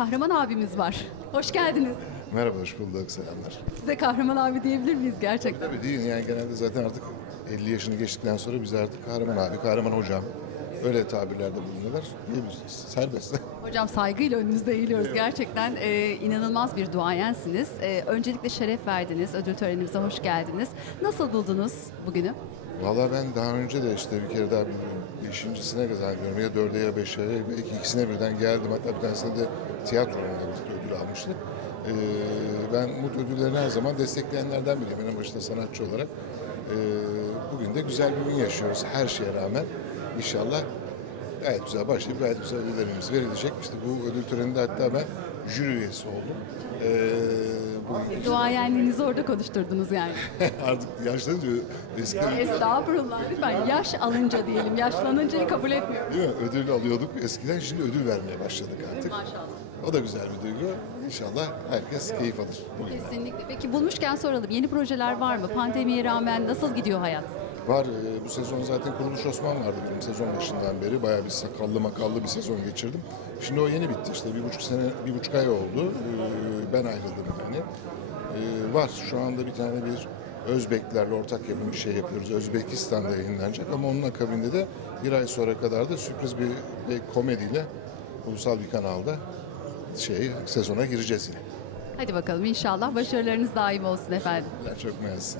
Kahraman abimiz var. Hoş geldiniz. Merhaba, hoş bulduk, selamlar. Size kahraman abi diyebilir miyiz gerçekten? Tabii değil, yani genelde zaten artık 50 yaşını geçtikten sonra biz artık kahraman abi, kahraman hocam, öyle tabirlerde bulunuyorlar. Mi? Serbest. Hocam saygıyla önünüzde eğiliyoruz. Gerçekten e, inanılmaz bir duayensiniz. E, öncelikle şeref verdiniz. Ödül törenimize hoş geldiniz. Nasıl buldunuz bugünü? Vallahi ben daha önce de işte bir kere daha bir beşincisine kazanıyorum. Ya dörde ya beşe, ya belki ikisine birden geldim. Hatta bir tanesinde de tiyatro ödül almıştı. Ee, ben bu ödüllerini her zaman destekleyenlerden biriyim. En başta sanatçı olarak. Ee, bugün de güzel bir gün yaşıyoruz her şeye rağmen. İnşallah gayet güzel başlayıp gayet güzel ödüllerimiz verilecek. İşte bu ödül töreninde hatta ben jüri üyesi oldum. Ee, bugün Duayenliğinizi orada konuşturdunuz yani. artık yaşlanınca eskiden Estağfurullah lütfen. Yaş alınca diyelim. Yaşlanıncayı kabul etmiyorum. Değil mi? Ödül alıyorduk eskiden, şimdi ödül vermeye başladık artık. Maşallah. O da güzel bir duygu. İnşallah herkes keyif alır bugün. Kesinlikle. Peki bulmuşken soralım. Yeni projeler var mı? Pandemiye rağmen nasıl gidiyor hayat? Var, e, bu sezon zaten Kuruluş Osman vardı benim sezon başından beri. Bayağı bir sakallı makallı bir sezon geçirdim. Şimdi o yeni bitti işte, bir buçuk sene, bir buçuk ay oldu. E, Ben ayrıldım yani. E, Var, şu anda bir tane bir Özbeklerle ortak yapım bir şey yapıyoruz. Özbekistan'da yayınlanacak ama onun akabinde de bir ay sonra kadar da sürpriz bir, bir komediyle ulusal bir kanalda şey sezona gireceğiz yine. Hadi bakalım inşallah başarılarınız daim olsun efendim. Çok mersi.